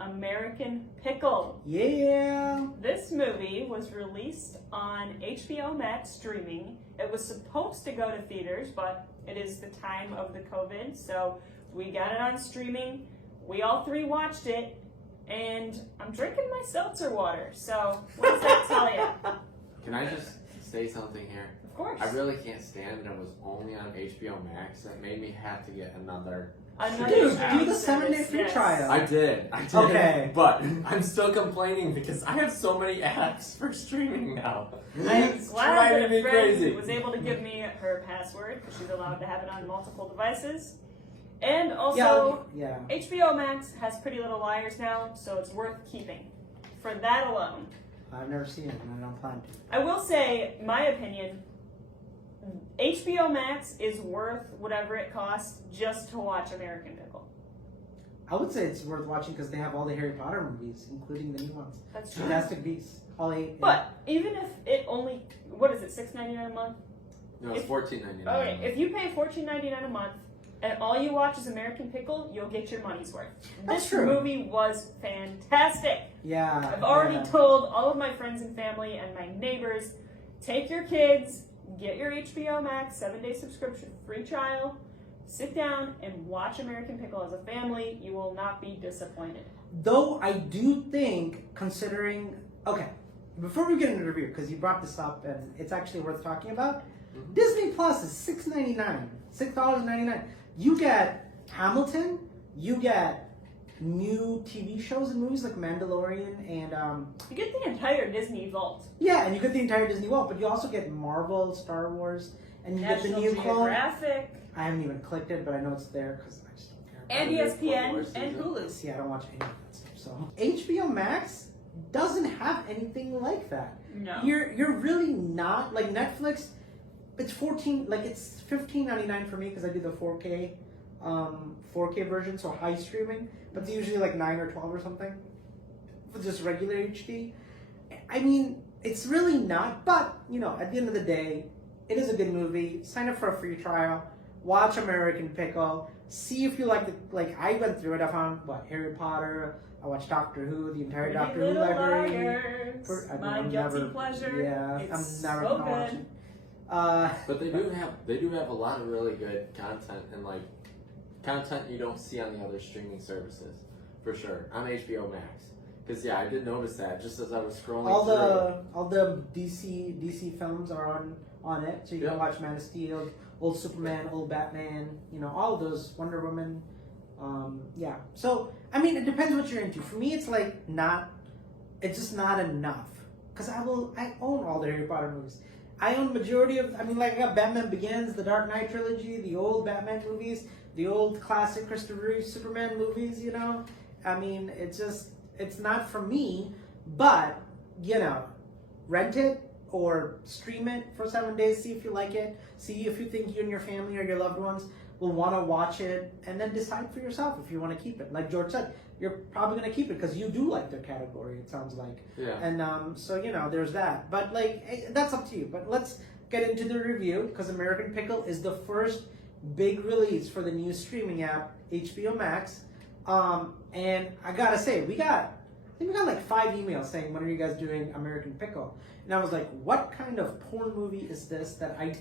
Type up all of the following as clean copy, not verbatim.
American Pickle. Yeah. This movie was released on HBO Max streaming. It was supposed to go to theaters, but it is the time of the COVID, so we got it on streaming. We all three watched it, and I'm drinking my seltzer water. So what does that tell you? Can I just say something here? Of course. I really can't stand that it was only on HBO Max. That made me have to get another. Dude, do the 7-day free trial. I did. Okay. But I'm still complaining because I have so many apps for streaming now. I'm glad that a friend crazy. was able to give me her password because she's allowed to have it on multiple devices. And also, yeah. HBO Max has Pretty Little Liars now, so it's worth keeping. For that alone. I've never seen it, and I don't plan to. I will say, my opinion, HBO Max is worth whatever it costs just to watch American Pickle. I would say it's worth watching because they have all the Harry Potter movies, including the new ones. That's true. Fantastic Beasts, all 8. But even if it only, what is it, $6.99 a month? No, it's $14.99. Okay, if you pay $14.99 a month and all you watch is American Pickle, you'll get your money's worth. That's This true. movie was fantastic. Yeah. I've already told all of my friends and family and my neighbors, take your kids, get your HBO Max 7-day subscription, free trial, sit down and watch American Pickle as a family. You will not be disappointed. Though I do think, considering... Okay, before we get into the review, because you brought this up and it's actually worth talking about, Disney Plus is $6.99. $6.99. You get Hamilton, you get new TV shows and movies like Mandalorian and You get the entire Disney vault. yeah, and you get the entire Disney World, but you also get Marvel, Star Wars, and you National get the new clone. Geographic. I haven't even clicked it, but I know it's there because I just don't care. And More ESPN season. and Hulu. See, I don't watch any of that stuff. So HBO Max doesn't have anything like that. No. You're really not like Netflix. It's it's $15.99 for me because I do the 4K version, so high streaming. But it's usually like 9 or 12 or something for just regular HD. I mean, it's really not. But at the end of the day, it is a good movie. Sign up for a free trial. Watch American Pickle. See if you like I went through it. I found Harry Potter. I watched Doctor Who, the entire Pretty Doctor Who Little library. Liars. My I'm guilty never- pleasure. Yeah, It's I'm never so gonna watch good. it. But they do have a lot of really good content and content you don't see on the other streaming services, for sure, on HBO Max. Because I did notice that just as I was scrolling all the DC films are on it, so you can watch Man of Steel, old Superman, old Batman, all of those, Wonder Woman. Yeah. So I mean, it depends what you're into. For me, it's it's just not enough. Because I own all the Harry Potter movies. I own majority of. I got Batman Begins, the Dark Knight trilogy, the old Batman movies, the old classic Christopher Reeve Superman movies. I mean, it's not for me. But rent it or stream it for 7 days. See if you like it. See if you think you and your family or your loved ones will want to watch it, and then decide for yourself if you want to keep it. Like George said, you're probably going to keep it because you do like their category, it sounds like. Yeah. And so, there's that. But, that's up to you. But let's get into the review because American Pickle is the first big release for the new streaming app, HBO Max. And I got to say, I think we got 5 emails saying, when are you guys doing American Pickle? And I was like, what kind of porn movie is this that I...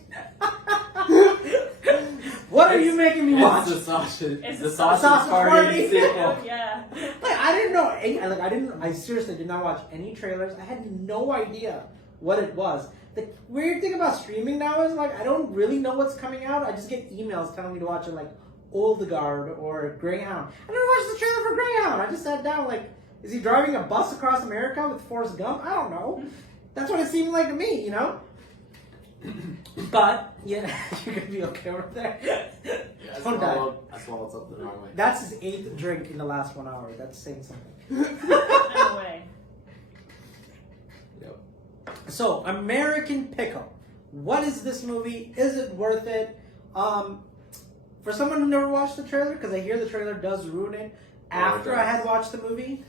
What are you making me watch? It's the sausage sausage party. party sequel. Yeah. I didn't know. I seriously did not watch any trailers. I had no idea what it was. The weird thing about streaming now is I don't really know what's coming out. I just get emails telling me to watch it Old Guard or Greyhound. I never watched the trailer for Greyhound. I just sat down is he driving a bus across America with Forrest Gump? I don't know. That's what it seemed like to me, But, you're going to be okay over there. I Don't die. swallowed something the wrong way. That's his 8th drink in the last 1 hour. That's saying something. No way. Yep. So, American Pickle. What is this movie? Is it worth it? For someone who never watched the trailer, because I hear the trailer does ruin it after I had watched the movie,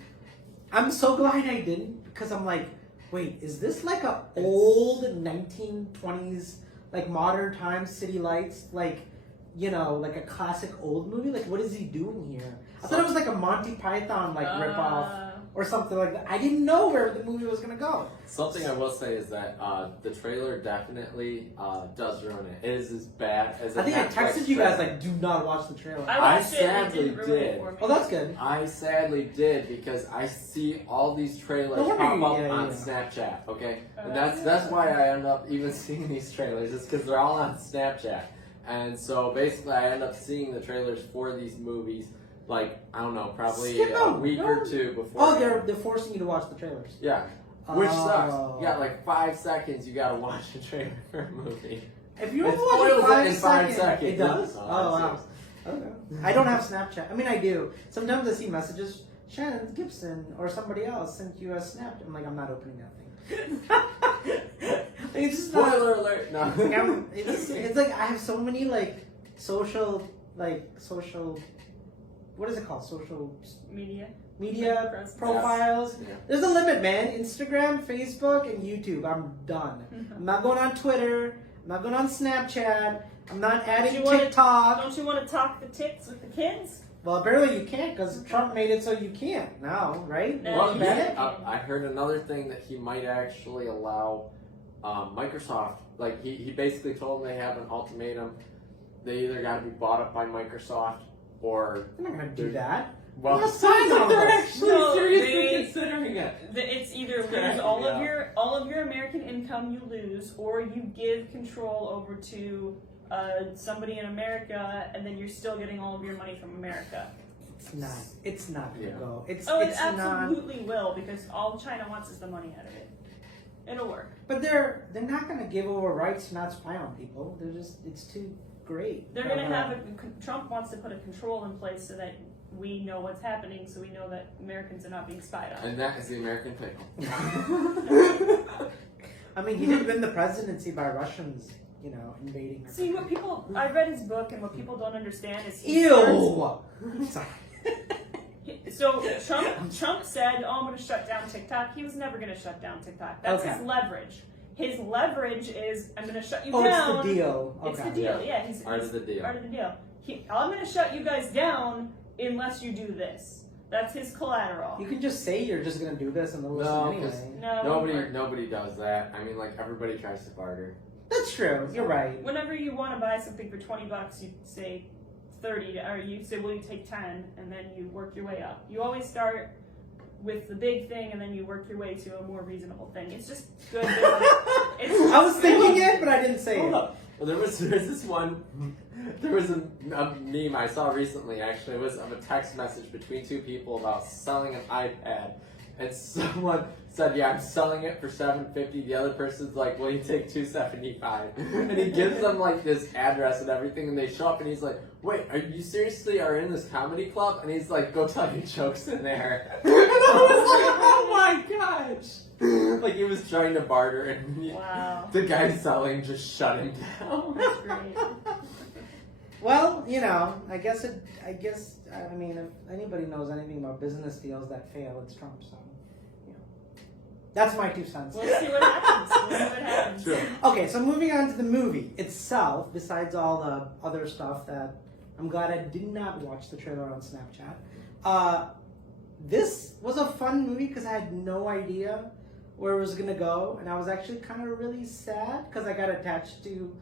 I'm so glad I didn't, because I'm like, wait, is this a old 1920s, modern times City Lights, you know, like a classic old movie. Like, what is he doing here? I thought it was like a Monty Python like ripoff or something like that. I didn't know where the movie was gonna go. Something I will say is that the trailer definitely does ruin it. It is as bad as I think I texted you guys like, do not watch the trailer. I watched sadly it didn't ruin it did. for me. Oh, that's good. I sadly did because I see all these trailers No wonder pop you- up yeah, on yeah. Snapchat, okay? And yeah. that's why I end up even seeing these trailers, is because they're all on Snapchat. And so basically I end up seeing the trailers for these movies, like, I don't know, probably Skip a 'em. week No. or two before. Oh, they're forcing you to watch the trailers. Yeah. Which sucks. Oh. You got like 5 seconds, you gotta watch a trailer for a movie. If you It only watch spoils it it in 5 seconds. it does. No, Oh wow. that's Okay. I don't have Snapchat. I mean, I do. Sometimes I see messages. Shannon Gibson or somebody else sent you a snap. I'm like, I'm not opening that thing. It's just not. Spoiler alert! No. Like, it's like I have so many like social. What is it called? Social Media. media Presence. profiles. Yeah. There's a limit, man. Instagram, Facebook, and YouTube. I'm done. I'm not going on Twitter. I'm not going on Snapchat. I'm not adding you wanna- TikTok. Don't you want to talk the tits with the kids? Well, apparently you can't because Trump made it so you can't now, right? No. Well, you yeah, can't. I heard another thing that he might actually allow Microsoft. Like he basically told them they have an ultimatum. They either got to be bought up by Microsoft or I'm not gonna do that. well, Well, it sounds like they're no, actually no, seriously they- considering it. It's either It's gonna lose all happen, of yeah. all of your American income you lose, or you give control over to somebody in America, and then you're still getting all of your money from America. It's not. It's not gonna Yeah. go. It's Oh, it it's not. absolutely will, because all China wants is the money out of it. It'll work. But they're not gonna give over rights to not spy on people. They're just it's too great. They're going to have Trump wants to put a control in place so that we know what's happening, so we know that Americans are not being spied on. And that is the American pickle. I mean, he did win the presidency by Russians, you know, invading. our See, what country. people, I read his book, and what people don't understand is Ew. Sorry. So Trump said, "Oh, I'm going to shut down TikTok." He was never going to shut down TikTok. That's Okay. his leverage. His leverage is, "I'm going to shut you Oh, down." it's the deal. Okay. It's the deal. Yeah, he's Part of the deal. Part of the deal. I'm going to shut you guys down unless you do this. That's his collateral. You can just say you're just gonna do this and they'll listen No, anyway. 'cause No, Nobody does that. I mean, like everybody tries to barter. That's true. You're right. Whenever you want to buy something for $20, you say 30, or you say, "Well, you take 10," and then you work your way up. You always start with the big thing, and then you work your way to a more reasonable thing. It's just good. It's I was thinking it, but I didn't say Hold it. up. Well, there's this one. There was a meme I saw recently. Actually, it was of a text message between two people about selling an iPad, and someone said, "Yeah, I'm selling it for $750." The other person's like, "Well, you take $275," and he gives them like this address and everything, and they show up, and he's like, "Wait, are you seriously are in this comedy club?" And he's like, "Go tell your jokes in there." And I was like, "Oh my gosh!" Like he was trying to barter, and Wow. the guy selling just shut him down. That's great. Well, you know, I mean, if anybody knows anything about business deals that fail, it's Trump. So, you know, that's my 2 cents. We'll see what happens. We'll see what happens. Sure. Okay, so moving on to the movie itself, besides all the other stuff that I'm glad I did not watch the trailer on Snapchat. This was a fun movie because I had no idea where it was going to go, and I was actually kind of really sad because I got attached to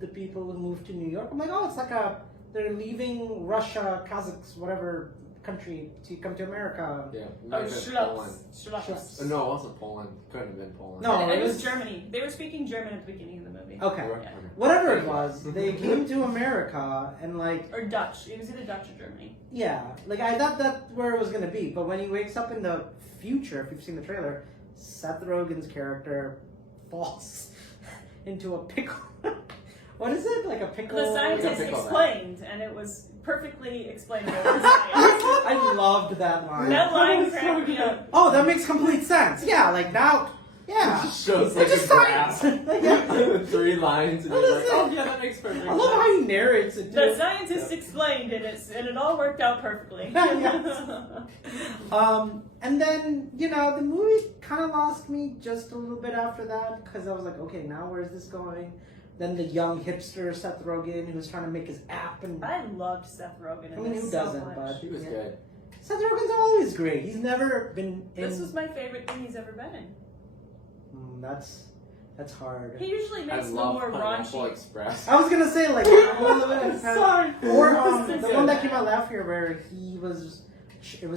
the people who moved to New York. I'm like, oh, it's like they're leaving Russia, Kazakhs, whatever country to come to America. Yeah, Oh, might have been Poland. Schlups. No, it wasn't Poland. Couldn't have been Poland. No, It it was was Germany. They were speaking German at the beginning of the movie. Okay. Yeah. Whatever it was, they came to America and like, Or Dutch. It was either Dutch or Germany. yeah, like I thought that's where it was gonna be. But when he wakes up in the future, if you've seen the trailer, Seth Rogen's character falls into a pickle. What is it? Like a pickle? The scientist pickle explained, and it was perfectly explainable. I loved that line. That line cracked me up. Oh, that makes complete sense. Yeah, like now, yeah. It shows It's like just a graph. science. Like, yeah. 3 lines, and What you're is like, it? oh yeah, that makes perfect I love how he narrates it The too. scientist explained it, and it all worked out perfectly. And then, you know, the movie kind of lost me just a little bit after that because I was like, okay, now where's this going? then the young hipster Seth Rogen who's trying to make his app. And I loved Seth Rogen. I mean, who doesn't? much. But He was good. Seth Rogen's always great. He's never been in. This was my favorite thing he's ever been in. That's hard. He usually I makes the love more Pineapple raunchy. Express. I was gonna say like Sorry. or the one that came out last year where it was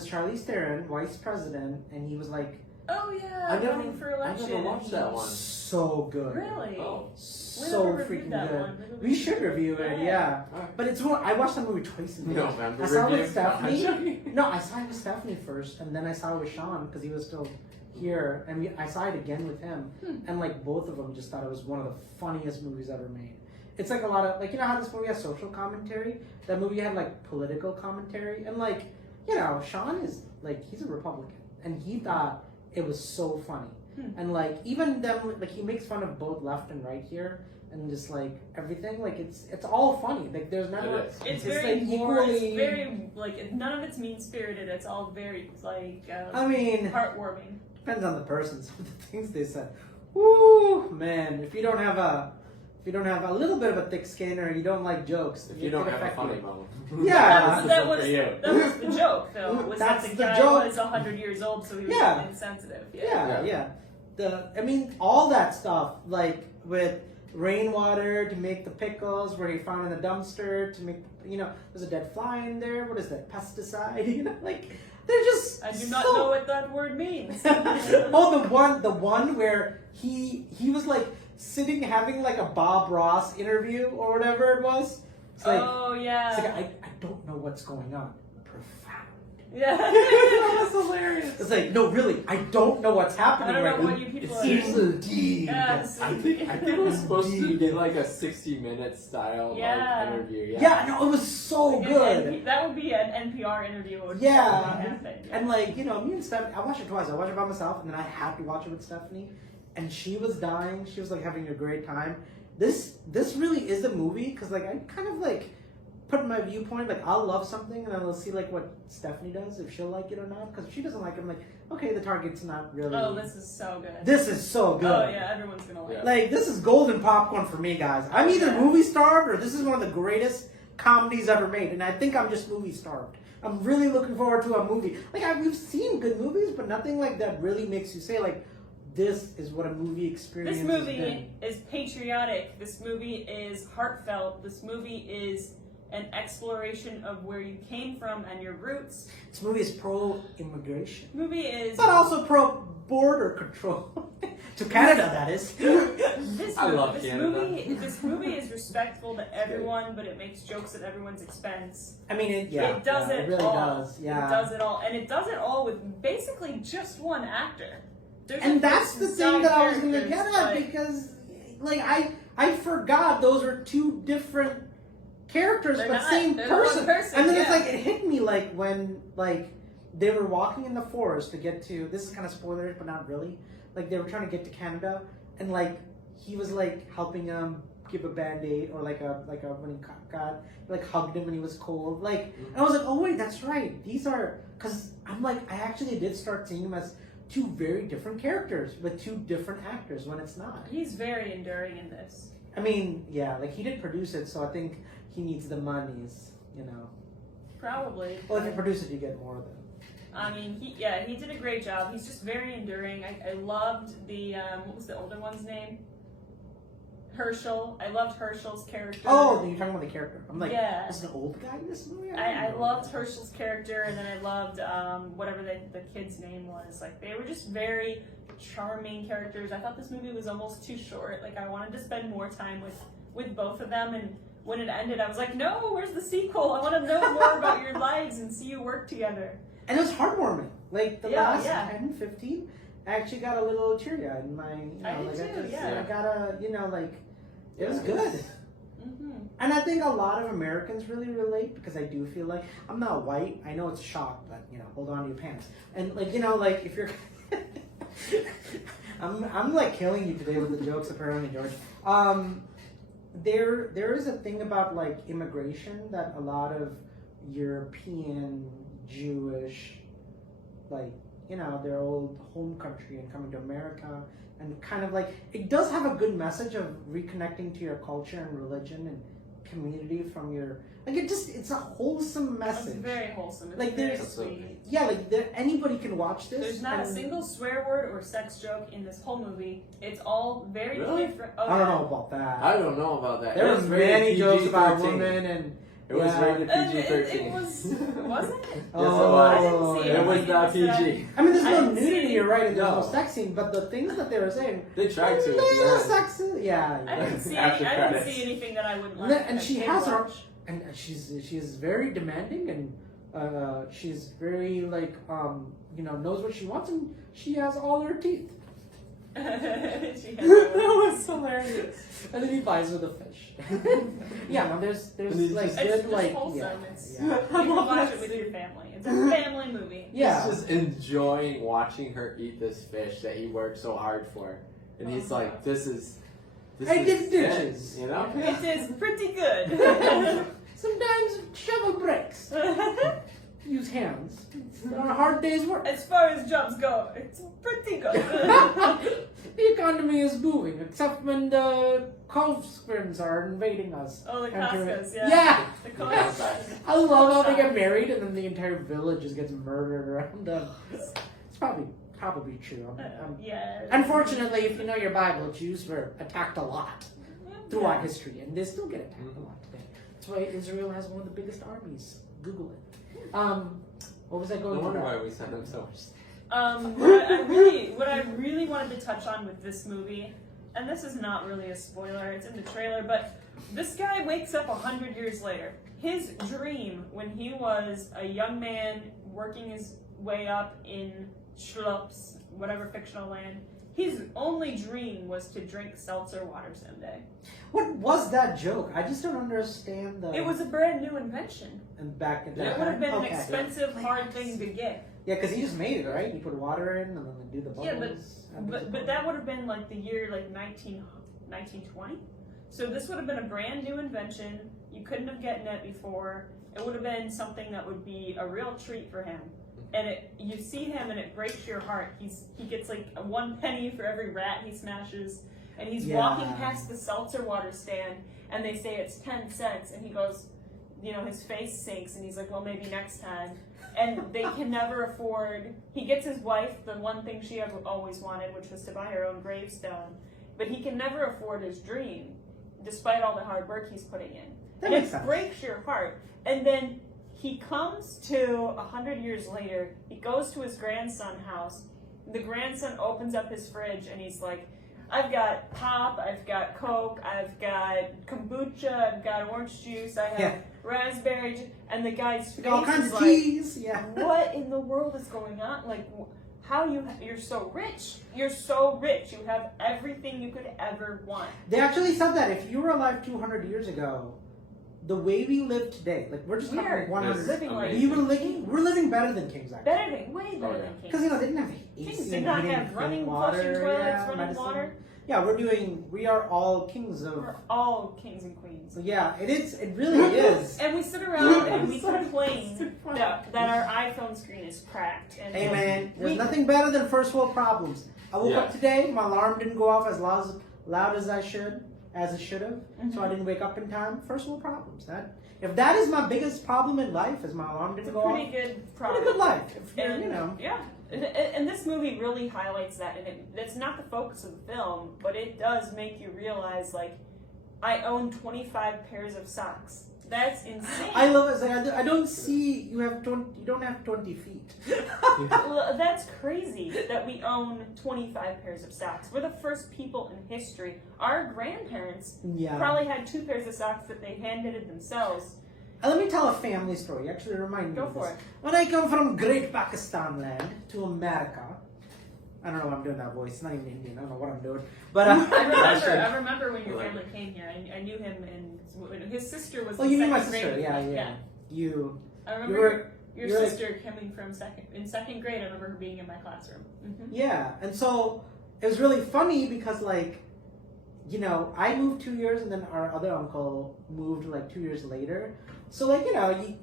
Charlize Theron, vice president, and he was like, Oh yeah, I never- running for election. I never watched that one. so good. Really? Oh. So never freaking reviewed that good. one. Maybe We should review it, yeah. Alright. But it's more. I watched that movie twice in the November I saw it review. with Stephanie. No, I saw it with Stephanie first, and then I saw it with Sean because he was still here, and I saw it again with him, and like both of them just thought it was one of the funniest movies ever made. It's like a lot of like, you know how this movie has social commentary. That movie had like political commentary, and like, you know, Sean is like, he's a Republican, and he thought it was so funny, and like even them, like he makes fun of both left and right here. And just like everything, like it's all funny. Like there's never. It's like it's very like none of it's mean spirited. It's all very like. I mean, heartwarming. depends on the person. Some of the things they said. Woo, man! If you don't have a little bit of a thick skin or you don't like jokes, If you don't it have a affect funny you. bone. Yeah. that was for you. the joke though. Was That's that the the guy joke. was 100 years old, so he was Yeah. insensitive. Yeah. I mean, all that stuff, like with rainwater to make the pickles, where he found in the dumpster to make, you know, there's a dead fly in there. What is that? Pesticide? You know, like they're just. I do not so- know what that word means. Oh, the one where he was like sitting having like a Bob Ross interview or whatever it was. It's like, Oh yeah. it's like I don't know what's going on. Profound. Yeah. That's hilarious. It's like, no, really, I don't know what's happening I don't right know now. what you people are It's doing. Indeed. Yes. I think it was supposed to be like a 60-minute style Yeah. like, interview. Yeah, no, it was so Like, good. that would be an NPR interview. It would Yeah. totally happen. And like, you know, me and Stephanie, I watched it twice. I watched it by myself, and then I had to watch it with Stephanie. And she was dying. She was like having a great time. This really is a movie because like I kind of like put my viewpoint. Like I'll love something, and then we'll see like what Stephanie does, if she'll like it or not. Because if she doesn't like it, I'm like, okay, the target's not really. Oh, this is so good. This is so good. Oh yeah, everyone's gonna like it. Like this is golden popcorn for me, guys. I'm either Yeah. movie starved or this is one of the greatest comedies ever made, and I think I'm just movie starved. I'm really looking forward to a movie. Like we've seen good movies, but nothing like that really makes you say like, this is what a movie experience. This movie is patriotic. This movie is heartfelt. This movie is an exploration of where you came from and your roots. This movie is pro-immigration, Movie is but also pro-border control to Canada. That is. this I love this Canada. This movie is respectful to everyone, but it makes jokes at everyone's expense. I mean, it It does yeah, it it really all. does. Yeah. It does it all, and it does it all with basically just one actor. There's And a- that's the some thing that I was going to characters, get at but- because, like, I forgot those are two different characters, They're but not. same They're person. one person, And then it's yeah. like it hit me like when like they were walking in the forest to get to. This is kind of spoilers, but not really. Like they were trying to get to Canada, and like he was like helping him give a band-aid or like a when he got like hugged him when he was cold. Like and I was like, oh wait, that's right. These are because I'm like I actually did start seeing him as two very different characters with two different actors when it's not. He's very enduring in this. I mean, yeah, like he did produce it, so I think he needs the monies, you know. Probably. Well, if you produce it, you get more of it. I mean, he did a great job. He's just very enduring. I loved the what was the older one's name? Herschel. I loved Herschel's character. Oh, you're talking about the character. I'm like, Yeah. was the old guy in this movie? I don't know. loved Herschel's character, and then I loved whatever the kid's name was. Like they were just very charming characters. I thought this movie was almost too short. Like I wanted to spend more time with both of them, and when it ended, I was like, no, where's the sequel? I want to know more about your lives and see you work together. And it was heartwarming. Like the last Yeah. 10, 15, I actually got a little teary-eyed in my, you know, I did like too, just, yeah. I got a, you know, like, it was Yeah. good. Mm-hmm. And I think a lot of Americans really relate because I do feel like, I'm not white, I know it's a shock, but, you know, hold on to your pants. And like, you know, like if you're, I'm like killing you today with the jokes apparently, George. There is a thing about like immigration that a lot of European, Jewish, like, their old home country and coming to America, and kind of like it does have a good message of reconnecting to your culture and religion and community from your it's a wholesome message. It's very wholesome. It's Like, very there's- sweet. Yeah, like anybody can watch this. There's not a and- single swear word or sex joke in this whole movie. It's all very Really? different. I don't know about that. I don't know about that. There It were was rated many jokes about PG-13. women and It was rated PG-13. It was, wasn't it? Yes, it Oh, was. I didn't see It was anything not that said- PG. I mean, there's I no didn't see nudity, any- you're right, and there's no No. sex scene, but the things that they were saying, They tried to at little the end. sex, yeah. I didn't see After any, I didn't credits. see anything that I would And like. then- and a she kid has her- watch. And she's very demanding, and she's very like knows what she wants, and she has all her teeth. She has That was hilarious. And then he buys her the fish. Yeah, no, there's And he's like just- good It's like wholesome. yeah, It's yeah. you can watch it with your family. It's a family movie. Yeah. He's just enjoying watching her eat this fish that he worked so hard for. And he's like, this is I did it," dishes. you know? It is pretty good. Sometimes shovel breaks. Use hands on a hard day's work. As far as jobs go, it's pretty good. The economy is booming, except when the Kovskrins are invading us. Oh, the Enter- Kafkas, yeah. Yeah! The Kafkas. I love how they get married and then the entire village just gets murdered around them. It's probably true. Yeah. Unfortunately, if you know your Bible, Jews were attacked a lot throughout Yeah. history, and they still get attacked a lot today. That's why Israel has one of the biggest armies. Google it. What was I going No to? wonder why we send him so much. What I really wanted to touch on with this movie, and this is not really a spoiler, it's in the trailer, but this guy wakes up 100 years later. His dream when he was a young man working his way up in Schlups, whatever fictional land, his only dream was to drink seltzer water someday. What was that joke? I just don't understand the. It was a brand new invention. And back in It that would have been time? an Okay. expensive, hard thing to get. Yeah, because he just made it, right? You put water in and then they do the bubbles. Yeah, but that would have been like the year 1920. So this would have been a brand new invention. You couldn't have gotten it before. It would have been something that would be a real treat for him. And you see him and it breaks your heart. He gets like 1 penny for every rat he smashes. And he's walking past the seltzer water stand and they say it's 10 cents. And he goes, his face sinks and he's like, well, maybe next time. And they can never afford. He gets his wife the one thing she ever always wanted, which was to buy her own gravestone. But he can never afford his dream, despite all the hard work he's putting in. That And makes it sense. breaks your heart. And then he comes to 100 years later. He goes to his grandson's house. The grandson opens up his fridge and he's like, I've got pop, I've got Coke, I've got kombucha, I've got orange juice, I have raspberry juice, and the guy's face all kinds is of like, cheese. Yeah. what in the world is going on? Like, how you're so rich? You're so rich. You have everything you could ever want. They actually said that if you were alive 200 years ago, the way we live today, like we're just talking like 100. living like We're living better than kings actually. better than way better Oh, yeah. than Because kings. they didn't have AC. Kings did not heating, have running water, flushing toilets, running medicine. water. Yeah, we are all kings of. We're all kings and queens. So yeah, it really is. And we sit around and we So complain funny. that our iPhone screen is cracked. And Hey man, there's we- nothing better than first world problems. I woke Yeah. up today, my alarm didn't go off as loud as it should have, so I didn't wake up in time. First world problems. If that is my biggest problem in life, is my alarm It's didn't a go off. pretty good Pretty problem. good life. If you're, And, yeah, and this movie really highlights that, and it's not the focus of the film, but it does make you realize, like, I own 25 pairs of socks. That's insane. I love it. I don't see you have 20. You don't have 20 feet. Well, that's crazy that we own 25 pairs of socks. We're the first people in history. Our grandparents Yeah. probably had 2 pairs of socks that they hand knitted themselves. Let me tell a family story. Actually, remind me Go of for this. it. When I come from Great Pakistan land to America, I don't know why I'm doing that voice. It's not even Indian. I don't know what I'm doing. But I remember when your family came here. I knew him, and his sister was. well, in you knew my second sister. grade. Yeah. You. I You remember were. your you're like- sister coming from second grade. I remember her being in my classroom. Mm-hmm. Yeah, and so it was really funny because I moved 2 years, and then our other uncle moved 2 years later. So we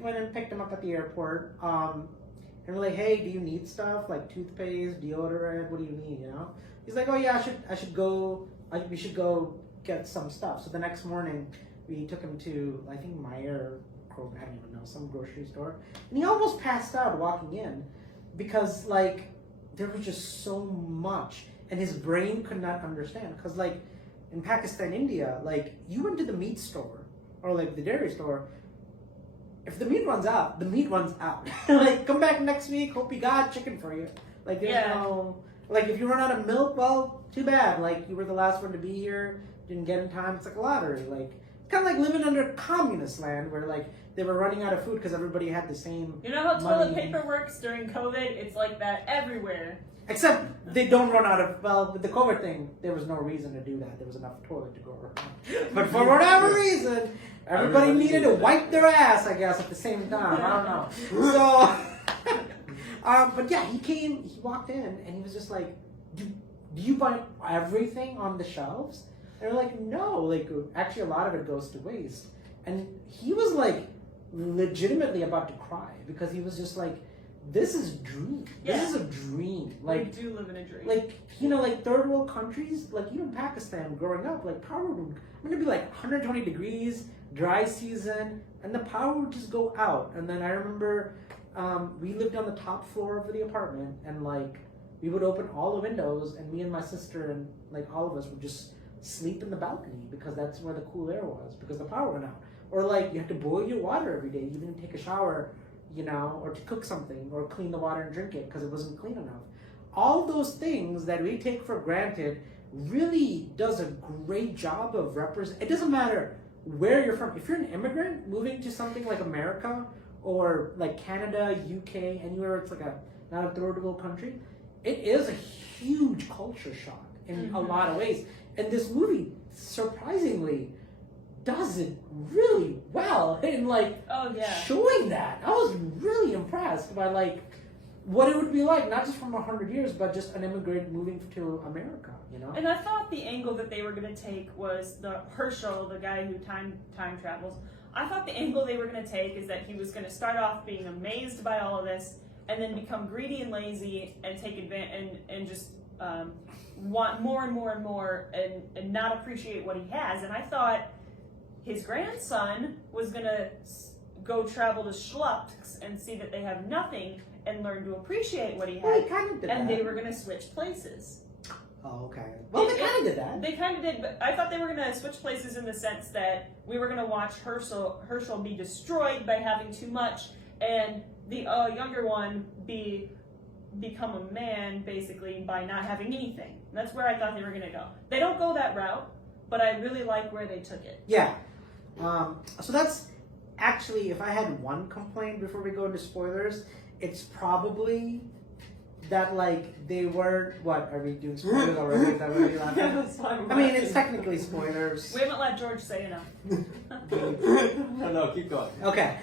went and picked him up at the airport. And we're like, hey, do you need stuff like toothpaste, deodorant? What do you need? You know? He's like, oh yeah, we should go get some stuff. So the next morning, we took him to I think Meyer, Kroger, I don't even know, some grocery store, and he almost passed out walking in because like there was just so much, and his brain could not understand. Because like in Pakistan, India, like you went to the meat store or like the dairy store. If the meat runs out, the meat runs out. Like, come back next week. Hope you got chicken for you. Like, there's no. Like, if you run out of milk, well, too bad. Like, you were the last one to be here, didn't get in time. It's like a lottery. Like, it's kind of like living under communist land where, like, they were running out of food because everybody had the same. You know how money. toilet paper works during COVID? It's like that everywhere. Except they don't run out of. Well, with the COVID thing, there was no reason to do that. There was enough toilet to go around. But for whatever reason. Everybody needed to wipe their ass, I guess, at the same time. I don't know. So, but yeah, he walked in, and he was just like, do you buy everything on the shelves? And we're like, no, like, actually a lot of it goes to waste. And he was like, legitimately about to cry, because he was just like, this is dream. Yeah. This is a dream. Like, we do live in a dream. Like, you know, like third world countries, like even Pakistan growing up, like power would, I'm gonna be like 120 degrees, dry season, and the power would just go out. And then I remember we lived on the top floor of the apartment, and like we would open all the windows, and me and my sister and like all of us would just sleep in the balcony because that's where the cool air was, because the power went out. Or like you had to boil your water every day. You didn't take a shower, you know, or to cook something or clean the water and drink it because it wasn't clean enough. All those things that we take for granted really does a great job of represent. It doesn't matter where you're from. If you're an immigrant moving to something like America or like Canada, UK, anywhere it's like not a third world country, it is a huge culture shock in a lot of ways. And this movie, surprisingly, does it really well in like showing that. I was really impressed by like what it would be like, not just from 100 years, but just an immigrant moving to America, you know? And I thought the angle that they were going to take was the Herschel, the guy who time travels. I thought the angle they were going to take is that he was going to start off being amazed by all of this and then become greedy and lazy and take advantage and just want more and more and more and not appreciate what he has. And I thought his grandson was going to go travel to Schlups and see that they have nothing and learn to appreciate what he had. Well, he kind of did and that. they were going to switch places. Oh, okay. Well, they kind of did that. They kind of did, but I thought they were going to switch places in the sense that we were going to watch Herschel be destroyed by having too much, and the younger one become a man, basically, by not having anything. And that's where I thought they were going to go. They don't go that route, but I really like where they took it. Yeah. So that's actually, if I had one complaint before we go into spoilers, it's probably that like they were. What are we doing spoilers already? Is that what you're laughing at? That's why I mean, it's technically spoilers. We haven't let George say enough. No, keep going. Okay.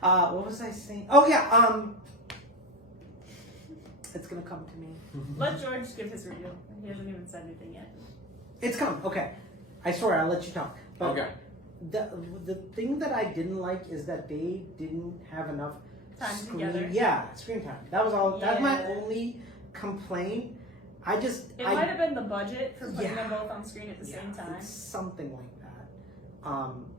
What was I saying? Oh yeah. It's gonna come to me. Let George give his review. He hasn't even said anything yet. It's coming. Okay. I swear I'll let you talk. But Okay. The thing that I didn't like is that they didn't have enough Time screen, together. Yeah, screen time. That was all. That's my Yeah. only complaint. It might have been the budget for putting them both on screen at the same time. It's something like that.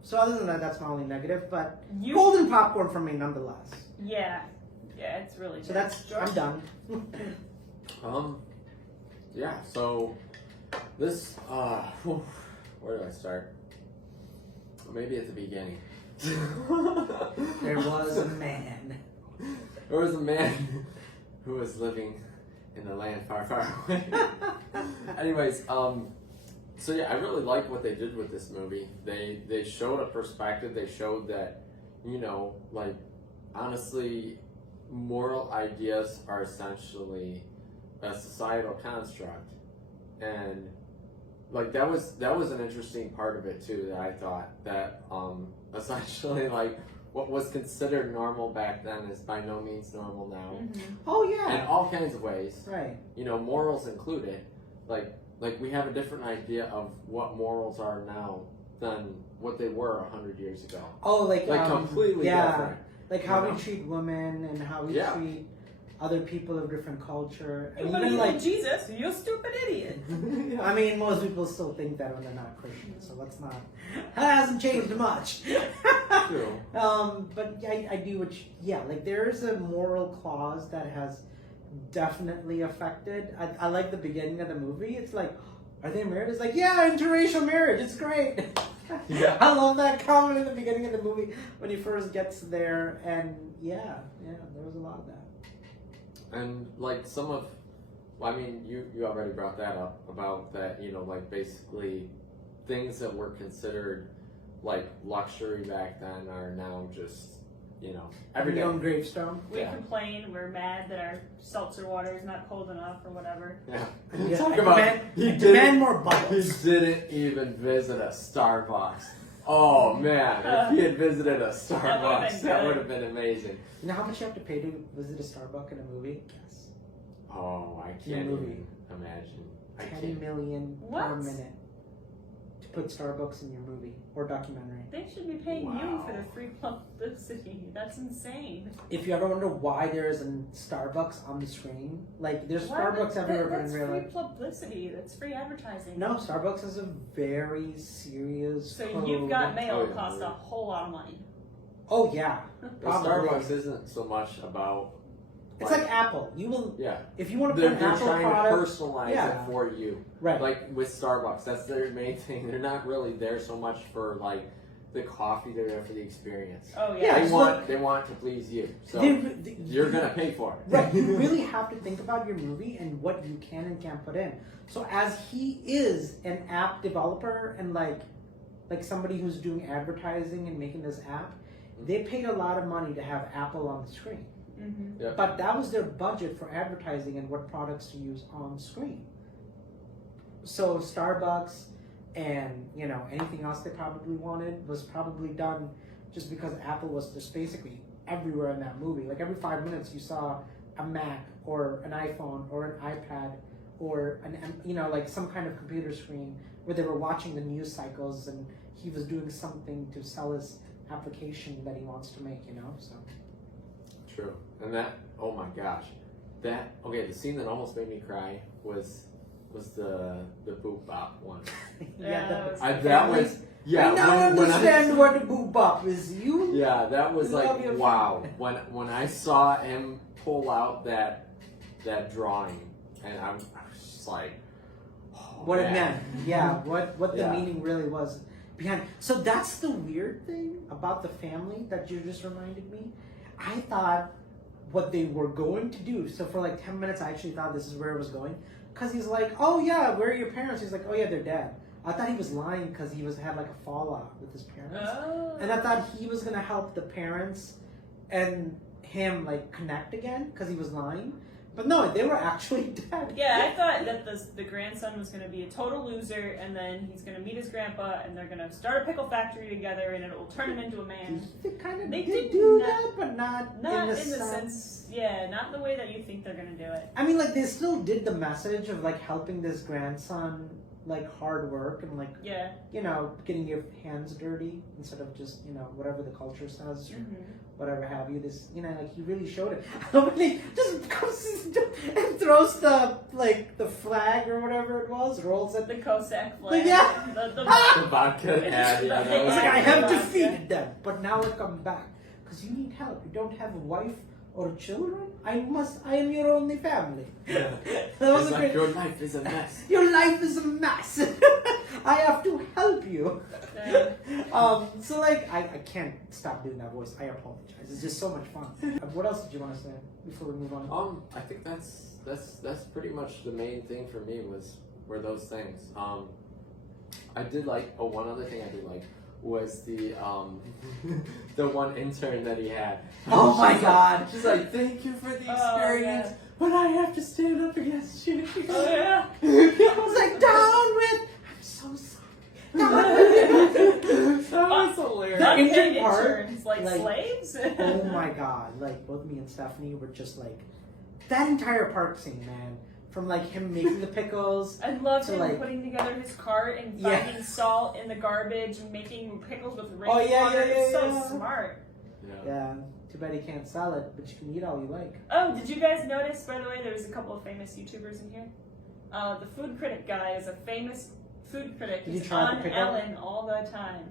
So other than that, that's my only negative. But You- golden popcorn for me nonetheless. Yeah, it's really good. So that's George? I'm done. Yeah, so this where do I start? Maybe at the beginning. There was a man. There was a man who was living in a land far, far away. Anyways, so yeah, I really like what they did with this movie. They showed a perspective. They showed that, you know, like, honestly, moral ideas are essentially a societal construct, and like that was an interesting part of it too. That I thought that essentially like what was considered normal back then is by no means normal now. Mm-hmm. Oh yeah. In all kinds of ways. Right. You know, morals included. Like we have a different idea of what morals are now than what they were 100 years ago. Oh, like Completely different. like how we treat women and how we treat other people of different culture. And even like Jesus, you stupid idiot. I mean, most people still think that when they're not Christian, so let's not. That hasn't changed much. True. But I do like there is a moral clause that has definitely affected. I like the beginning of the movie. It's like, are they married? It's like, yeah, interracial marriage. It's great. Yeah. I love that comment in the beginning of the movie when he first gets there, and yeah, there was a lot of that. And like some of, I mean, you already brought that up about that, like basically things that were considered like luxury back then are now just, every day. On gravestone. We complain, we're mad that our seltzer water is not cold enough or whatever. Yeah. Talk about demand more bubbles. He didn't even visit a Starbucks. Oh man, if he had visited a Starbucks, that would have been amazing. You know how much you have to pay to visit a Starbucks in a movie? Yes. Oh, I can't even imagine. 10 million per minute to put Starbucks in your movie or documentary. They should be paying you for the free publicity. That's insane. If you ever wonder why there is a Starbucks on the screen, like there's Starbucks everywhere, but in real life. That's free publicity. That's free advertising. No, Starbucks is a very serious. So code. You've Got Mail costs a whole lot of money. Oh yeah, probably. Starbucks isn't so much about. It's like Apple. You will. Yeah. If you want to put an Apple trying product, to personalize it for you. Right. Like with Starbucks, that's their main thing. They're not really there so much for like the coffee. They're there for the experience. Oh yeah. They want to please you. So you're gonna pay for it. Right. You really have to think about your movie and what you can and can't put in. So as he is an app developer and like somebody who's doing advertising and making this app, they paid a lot of money to have Apple on the screen. Mm-hmm. Yep. But that was their budget for advertising and what products to use on screen. So Starbucks and anything else they probably wanted was probably done just because Apple was just basically everywhere in that movie. Like every 5 minutes you saw a Mac or an iPhone or an iPad or like some kind of computer screen where they were watching the news cycles and he was doing something to sell his application that he wants to make, so. True. And that, oh my gosh. The scene that almost made me cry was the boop bop one. I now understand what the boop bop is. Yeah, that was like, wow. When I saw him pull out that drawing, and I was just like, oh, what man. it meant. Yeah, what the meaning really was behind. So that's the weird thing about the family that you just reminded me. I thought what they were going to do. So for like 10 minutes, I actually thought this is where it was going. Because he's like, oh yeah, where are your parents? He's like, oh yeah, they're dead. I thought he was lying because he had like a fallout with his parents. Oh. And I thought he was going to help the parents and him like connect again because he was lying. But no, they were actually dead. Yeah, I thought that the grandson was going to be a total loser, and then he's going to meet his grandpa, and they're going to start a pickle factory together, and it will turn him into a man. They kind of did do that, but not in the sense. Yeah, not the way that you think they're going to do it. I mean, like they still did the message of like helping this grandson, like hard work and like getting your hands dirty instead of just whatever the culture says or whatever have you. This like he really showed it. When he just comes and throws the flag or whatever it was, rolls it. The Cossack flag. Like, yeah. The vodka ad. It's like I have defeated them, but now I come back because you need help. You don't have a wife or children. I am your only family. Yeah. That was like, your life is a mess. Your life is a mess. I have to help you. So like I can't stop doing that voice. I apologize. It's just so much fun. What else did you want to say before we move on? I think that's pretty much the main thing for me were those things. I did like one other thing I did like was the one intern that he had. Oh my god. She's like, thank you for the experience, but I have to stand up against you. Oh yeah. I was like, down with. I'm so sorry. That was hilarious. The intern interns, part, like slaves. Oh my god! Like both me and Stephanie were just like that entire park scene, man. From like him making the pickles. I loved him like, putting together his cart and finding salt in the garbage and making pickles with rainwater. Oh yeah. So smart. Yeah. Too bad he can't sell it, but you can eat all you like. Oh, did you guys notice, by the way, there's a couple of famous YouTubers in here? The food critic guy is a famous food critic. Did you He's try the on pickle? Ellen all the time.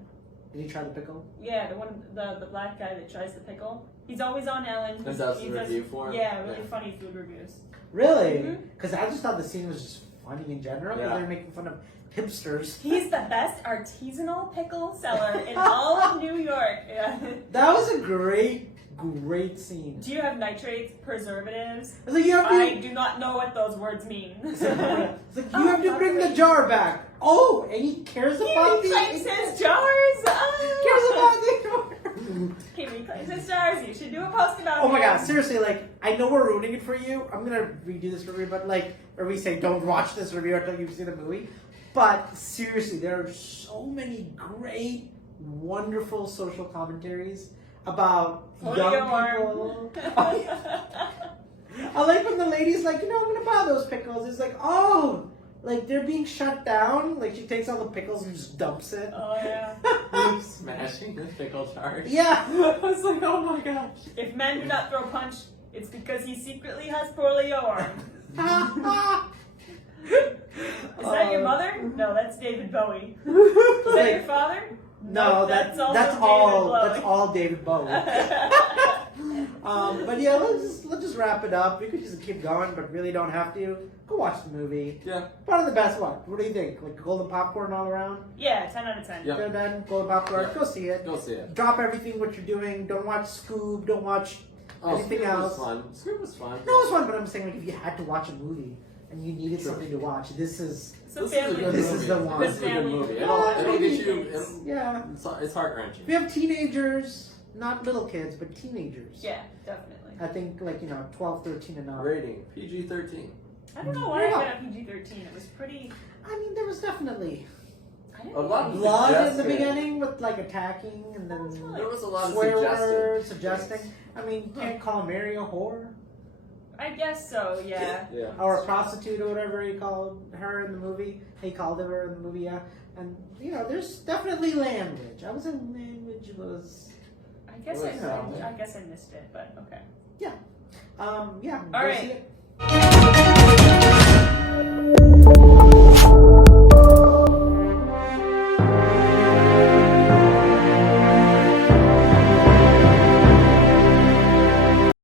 Did you try the pickle? Yeah, the black guy that tries the pickle. He's always on Ellen. And does the review for him? Yeah, really funny food reviews. Really? Mhm. Because I just thought the scene was just funny in general. Yeah. They were making fun of hipsters. He's the best artisanal pickle seller in all of New York. Yeah. That was a great scene. Do you have nitrates, preservatives? It's like you have I to. do not know what those words mean. It's like you have to bring the jar back. Oh, and he cares about He the. reclaims his jars. Cares about the. He reclaims his jars. You should do a post about Oh my him. god, seriously, like, I know we're ruining it for you. I'm gonna redo this review, but like, or we say don't watch this review until you've seen the movie. But seriously, there are so many great, wonderful social commentaries about young people. I like when the lady's like, I'm gonna buy those pickles. It's like, oh, like they're being shut down. Like she takes all the pickles and just dumps it. Oh yeah. Smashing the pickle jars. Yeah. I was like, oh my gosh. If men do not throw a punch, it's because he secretly has polio. Is that your mother? No, that's David Bowie. Is that your father? No, that's all David Bowie. But yeah, let's just wrap it up. We could just keep going, but really don't have to. Go watch the movie. Yeah. One of the best ones. What do you think? Like golden popcorn all around? Yeah, 10 out of 10. Yep. Then golden popcorn. Yep. Go see it. Go see it. Drop everything what you're doing. Don't watch Scoob. Don't watch anything Scoop else. was fun. Scoop was fun. No, it's fun, but I'm saying like if you had to watch a movie and you needed something to watch, this is It's a This is a family good This movie. is the one. This is a good Family movie. movie. It'll get you. Movies. yeah. It's heart wrenching. We have teenagers, not little kids, but teenagers. Yeah, definitely. I think 12, 13 and up. Rating PG-13. I don't know why I went up PG-13. It was pretty. I mean, there was definitely I didn't A lot of think- blood in the suggesting. beginning with like attacking and then There was a lot of swear suggesting. words, suggesting. I mean, you can't call Mary a whore I guess so, yeah. Yeah. or a prostitute or whatever he called her in the movie. He called her in the movie, yeah. And there's definitely language. I was in language was I guess Well, I missed it, but okay. yeah. All go right. see it.